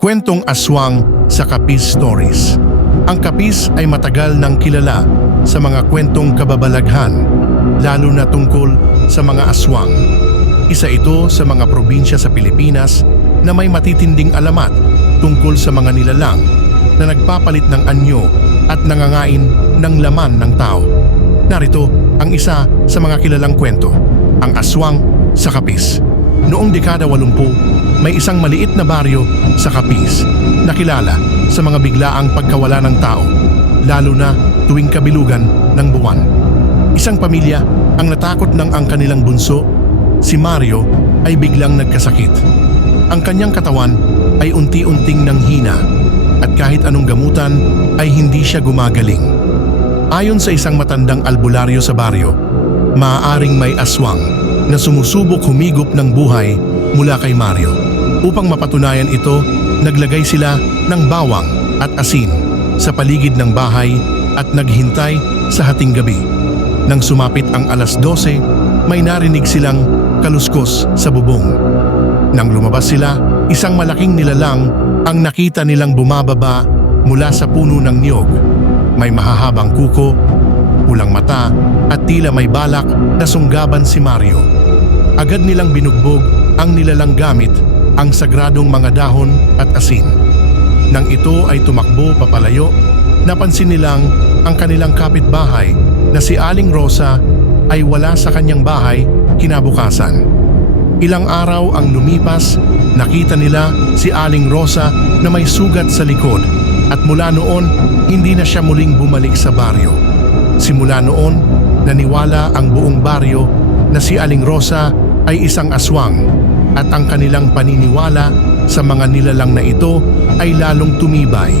Kwentong aswang sa Capiz Stories. Ang Capiz ay matagal nang kilala sa mga kwentong kababalaghan, lalo na tungkol sa mga aswang. Isa ito sa mga probinsya sa Pilipinas na may matitinding alamat tungkol sa mga nilalang na nagpapalit ng anyo at nangangain ng laman ng tao. Narito ang isa sa mga kilalang kwento, ang aswang sa Capiz. Noong dekada 80, may isang maliit na baryo sa Capiz na kilala sa mga biglaang pagkawala ng tao, lalo na tuwing kabilugan ng buwan. Isang pamilya ang natakot nang ang kanilang bunso, si Mario, ay biglang nagkasakit. Ang kanyang katawan ay unti-unting nanghina at kahit anong gamutan ay hindi siya gumagaling. Ayon sa isang matandang albularyo sa baryo, maaaring may aswang na sumusubok humigop ng buhay mula kay Mario. Upang mapatunayan ito, naglagay sila ng bawang at asin sa paligid ng bahay at naghintay sa hating gabi. Nang sumapit ang alas 12, may narinig silang kaluskos sa bubong. Nang lumabas sila, isang malaking nilalang ang nakita nilang bumababa mula sa puno ng niyog. May mahahabang kuko, pulang mata at tila may balak na sunggaban si Mario. Agad nilang binugbog ang nilalang gamit ang sagradong mga dahon at asin. Nang ito ay tumakbo papalayo, napansin nilang ang kanilang kapitbahay na si Aling Rosa ay wala sa kanyang bahay kinabukasan. Ilang araw ang lumipas, nakita nila si Aling Rosa na may sugat sa likod at mula noon hindi na siya muling bumalik sa baryo. Simula noon, naniwala ang buong baryo na si Aling Rosa ay isang aswang at ang kanilang paniniwala sa mga nilalang na ito ay lalong tumibay.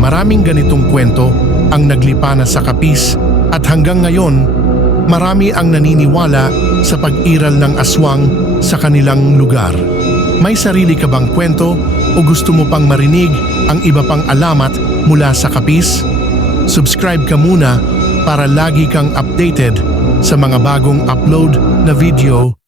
Maraming ganitong kwento ang naglipana sa Capiz at hanggang ngayon, marami ang naniniwala sa pag-iral ng aswang sa kanilang lugar. May sarili ka bang kwento o gusto mo pang marinig ang iba pang alamat mula sa Capiz? Subscribe ka muna para lagi kang updated sa mga bagong upload na video